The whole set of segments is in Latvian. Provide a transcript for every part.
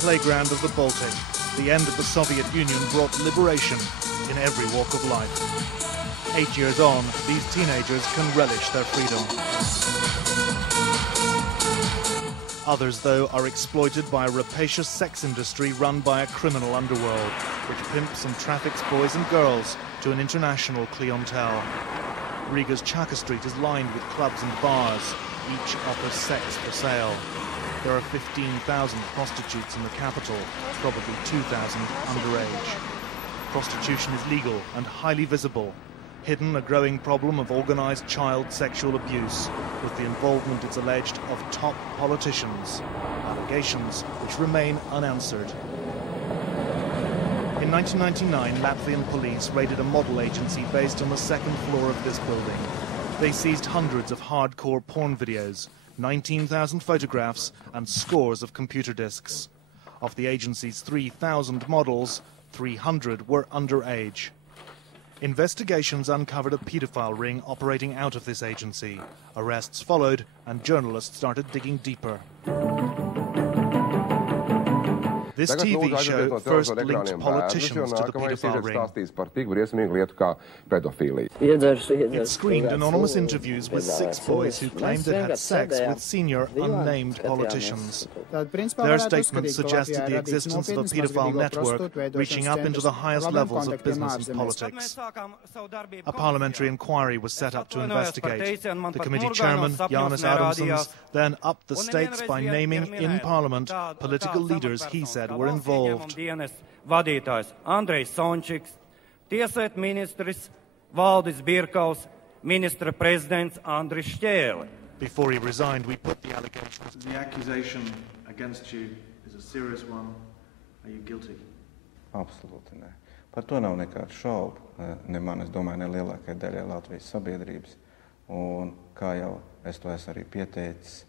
playground of the Baltic, the end of the Soviet Union brought liberation in every walk of life. 8 years on, these teenagers can relish their freedom. Others, though, are exploited by a rapacious sex industry run by a criminal underworld, which pimps and traffics boys and girls to an international clientele. Riga's Chaka Street is lined with clubs and bars. Each offers sex for sale. There are 15,000 prostitutes in the capital, probably 2,000 underage. Prostitution is legal and highly visible. Hidden, a growing problem of organised child sexual abuse, with the involvement, it's alleged, of top politicians. Allegations which remain unanswered. In 1999, Latvian police raided a model agency based on the second floor of this building. They seized hundreds of hardcore porn videos, 19,000 photographs and scores of computer discs. Of the agency's 3,000 models, 300 were underage. Investigations uncovered a paedophile ring operating out of this agency. Arrests followed and journalists started digging deeper. This TV show first linked politicians to the paedophile ring. It screened anonymous interviews with 6 boys who claimed they had sex with senior unnamed politicians. Their statements suggested the existence of a paedophile network reaching up into the highest levels of business and politics. A parliamentary inquiry was set up to investigate. The committee chairman, Jānis Adamsons, then upped the stakes by naming in Parliament political leaders he said were involved. Before he resigned, we put the allegations. The accusation against you is a serious one. Are you guilty? Absolūti nē. Par to nav nekādu šaubu. Ne man, es domāju, ne lielākai daļai Latvijas sabiedrības. Un kā jau es to esmu arī pieteicis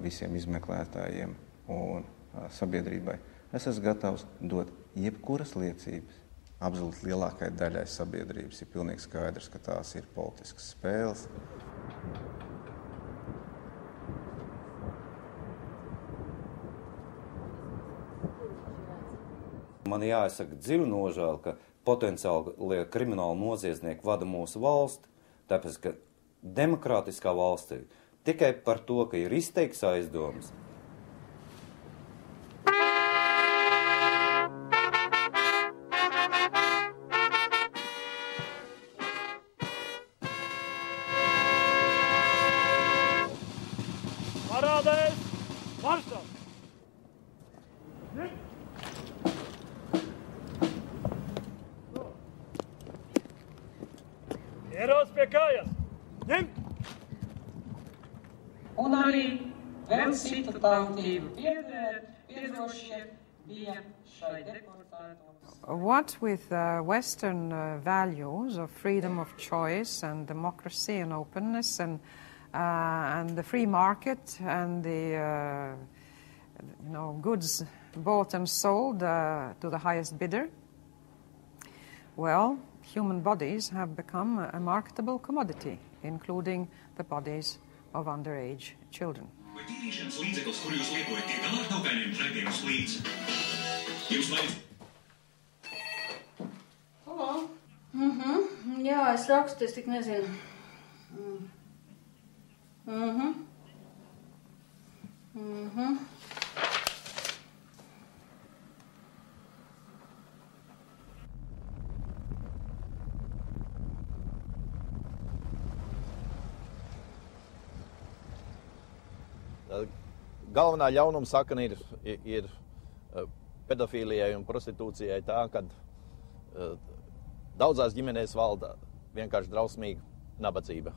visiem izmeklētājiem un sabiedrībai, es esmu gatavs dot jebkuras liecības. Absolūti lielākai daļai sabiedrības ir pilnīgi skaidrs, ka tās ir politiskas spēles. Man jāsaka dziļi nožēl, ka potenciāli krimināli noziedznieki vada mūsu valsti, tāpēc, ka demokrātiskā valstī tikai par to, ka ir izteikts aizdomas. Un arī vēl citu tautību piedošie bija šai deportētos. What with Western values of freedom of choice and democracy and openness and the free market and the goods bought and sold to the highest bidder, well, human bodies have become a marketable commodity, including the bodies of underage children. Hello. Jā, es rakstu, es tik nezinu. Galvenā ļaunuma sakne ir pedofilijai un prostitūcijai tā, ka daudzās ģimenēs valda vienkārši drausmīga nabadzība.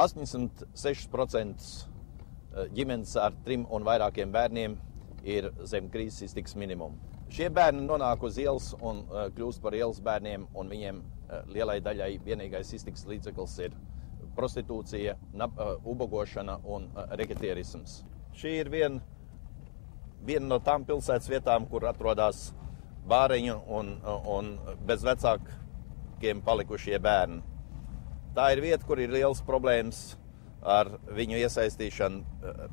86% ģimenes ar 3 un vairākiem bērniem ir zem krīzes iztikas minimumu. Šie bērni nonāk uz ielas un kļūst par ielas bērniem, un viņiem lielai daļai vienīgais iztikas līdzeklis ir prostitūcija, ubagošana un reketierisms. Šī ir viena no tām pilsētas vietām, kur atrodas bāriņu un bez vecākiem palikušie bērni. Tā ir vieta, kur ir liels problēmas ar viņu iesaistīšanu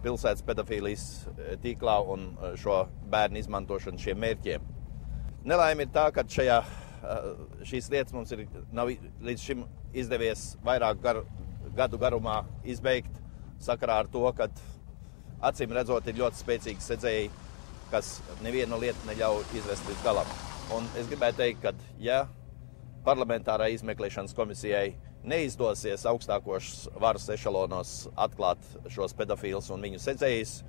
pilsētas pedofīlijas tīklā un šo bērnu izmantošanu šiem mērķiem. Nelaime ir tā, ka šīs lietas mums nav līdz šim izdevies vairāk gadu garumā izbeigt sakarā ar to, ka acīm redzot ir ļoti spēcīgi sedzēji, kas nevienu lietu neļauj izvest līdz galam. Un es gribētu teikt, ka ja parlamentārai izmeklēšanas komisijai neizdosies augstākos varas ešalonos atklāt šos pedofīlus un viņu sedzējus,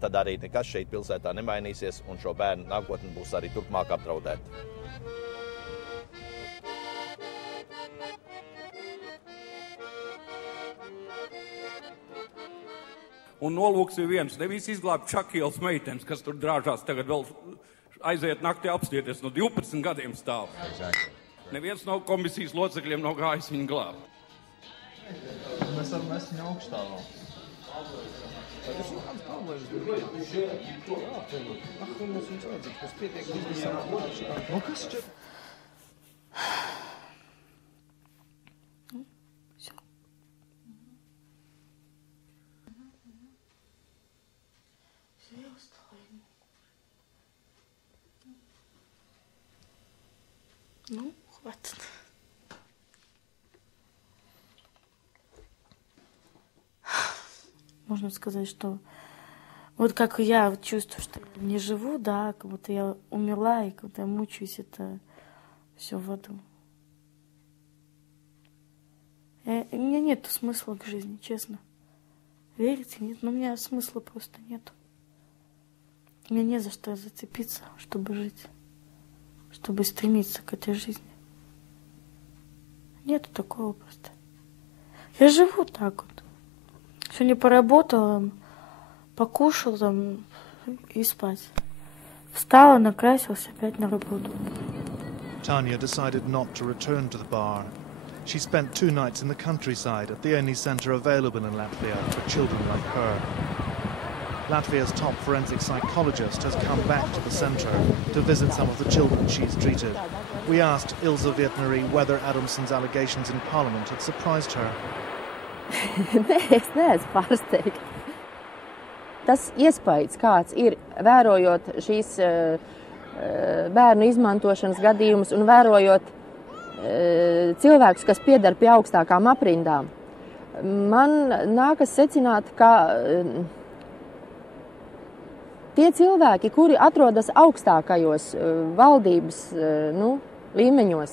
tad arī nekas šeit pilsētā nemainīsies un šo bērnu nākotne būs arī turpmāk apdraudēta. Un nolūks ir viens, nevis izglābt Čakielas meitenes, kas tur drāžās tagad vēl aiziet naktī apstieties, no 12 gadiem stāv. Neviens no komisijas locekļiem nav gājis viņu glābt. Mēs varam mest viņu augstā vēl. Tas ir kāds problēmas bija. Mums jums vajadzīgs, mums pietiek izvisām. Nu, kas šķiet? Ну, хватит. Можно сказать, что вот как я чувствую, что я не живу, да, как будто я умерла, и как будто я мучаюсь, это все в аду. У меня нет смысла к жизни, честно. Верите? Нет, но у меня смысла просто нет. Мне не за что зацепиться, чтобы жить. Чтобы стремиться к этой жизни. Нету такого просто. Я живу так вот. Сегодня поработала, покушала там и спать. Встала, накрасилась, опять на работу. Tanya decided not to return to the bar. She spent 2 nights in the countryside at the only centre available in Latvia for children like her. Latvia's top forensic psychologist has come back to the centre to visit some of the children she's treated. We asked Ilza Vietnari whether Adamson's allegations in Parliament had surprised her. Nē, es neesmu pārsteigta. Tas iespējas, kāds ir, vērojot šīs bērnu izmantošanas gadījumus un vērojot cilvēkus, kas piedar pie augstākām aprindām, man nākas secināt, ka tie cilvēki, kuri atrodas augstākajos valdības līmeņos,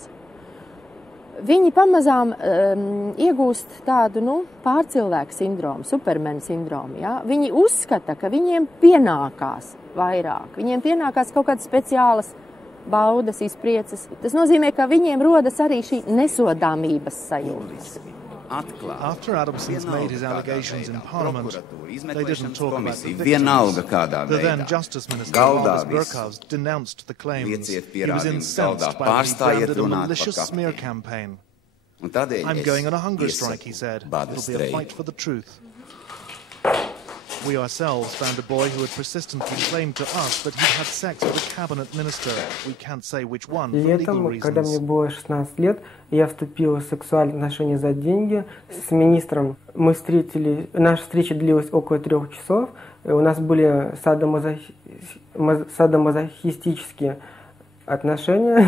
viņi pamazām iegūst tādu pārcilvēku sindromu, supermena sindromu. Ja? Viņi uzskata, ka viņiem pienākās vairāk, viņiem pienākās kaut kādas speciālas baudas, izprieces. Tas nozīmē, ka viņiem rodas arī šī nesodāmības sajūta. After Adamson's made his allegations in Parliament, they didn't talk about the victims. The then Justice Minister, Valdis Burkhardt, denounced the claims. He was incensed by what he branded a malicious smear campaign. I'm going on a hunger strike, he said. It'll be a fight for the truth. We ourselves found a boy who had persistently claimed to us that he'd had sex with a cabinet minister. We can't say which one, for legal reasons. Когда мне было 16 лет, я вступила в сексуальные отношения за деньги с министром. Наша встреча длилась около 3 часов. У нас были садомазохистические отношения.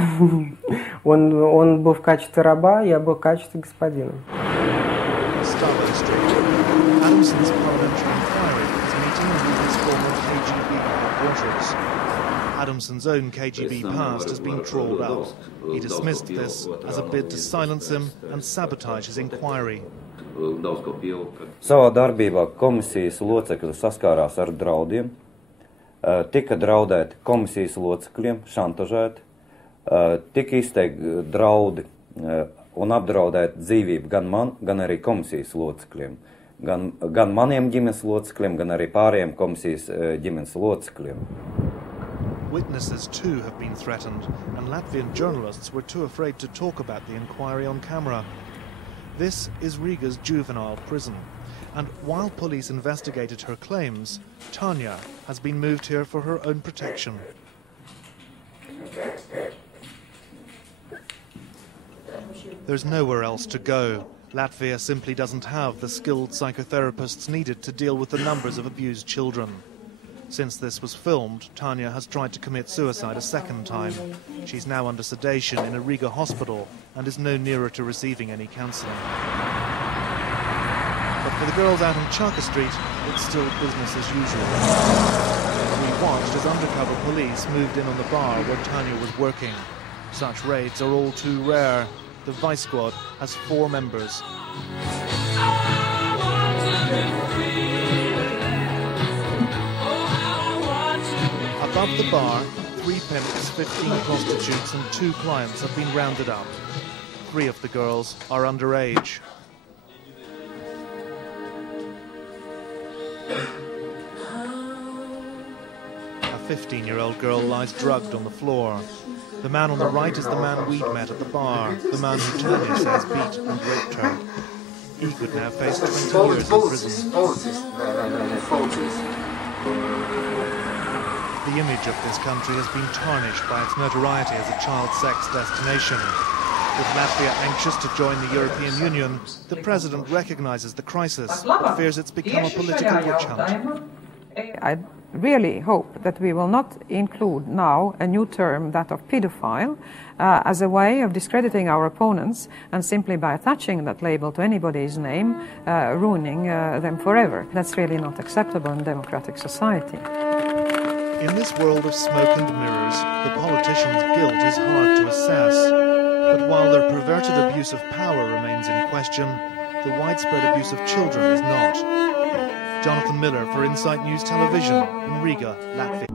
Он был в качестве раба, я был в качестве господина. Adamson's parliamentary inquiry is meeting with his former KGB headquarters. Adamson's own KGB past has been trawled out. He dismissed this as a bid to silence him and sabotage his inquiry. Savā darbībā komisijas locekļi saskārās ar draudiem, tika draudēti komisijas locekļiem, šantažēti, tika izteikti draudi un apdraudēti dzīvību gan man, gan arī komisijas locekļiem. Gan maniem ģimenes locekļiem, gan arī pārējiem komisijas ģimenes locekļiem. Witnesses too have been threatened, and Latvian journalists were too afraid to talk about the inquiry on camera. This is Riga's juvenile prison, and while police investigated her claims, Tanya has been moved here for her own protection. There's nowhere else to go. Latvia simply doesn't have the skilled psychotherapists needed to deal with the numbers of abused children. Since this was filmed, Tanya has tried to commit suicide a second time. She's now under sedation in a Riga hospital and is no nearer to receiving any counselling. But for the girls out on Chaka Street, it's still business as usual. We watched as undercover police moved in on the bar where Tanya was working. Such raids are all too rare. The Vice Squad has 4 members. Above the bar, 3 pimps, 15 prostitutes and 2 clients have been rounded up. 3 of the girls are underage. A 15-year-old girl lies drugged on the floor. The man on the right is the man we'd met at the bar, the man who Tanya says beat and raped her. He could now face 20 years in prison. The image of this country has been tarnished by its notoriety as a child sex destination. With Latvia anxious to join the European Union, the president recognizes the crisis, but fears it's become a political witch hunt. I really hope that we will not include now a new term, that of paedophile, as a way of discrediting our opponents and simply by attaching that label to anybody's name, ruining them forever. That's really not acceptable in a democratic society. In this world of smoke and mirrors, the politicians' guilt is hard to assess. But while their perverted abuse of power remains in question, the widespread abuse of children is not. Jonathan Miller for Insight News Television in Riga, Latvia.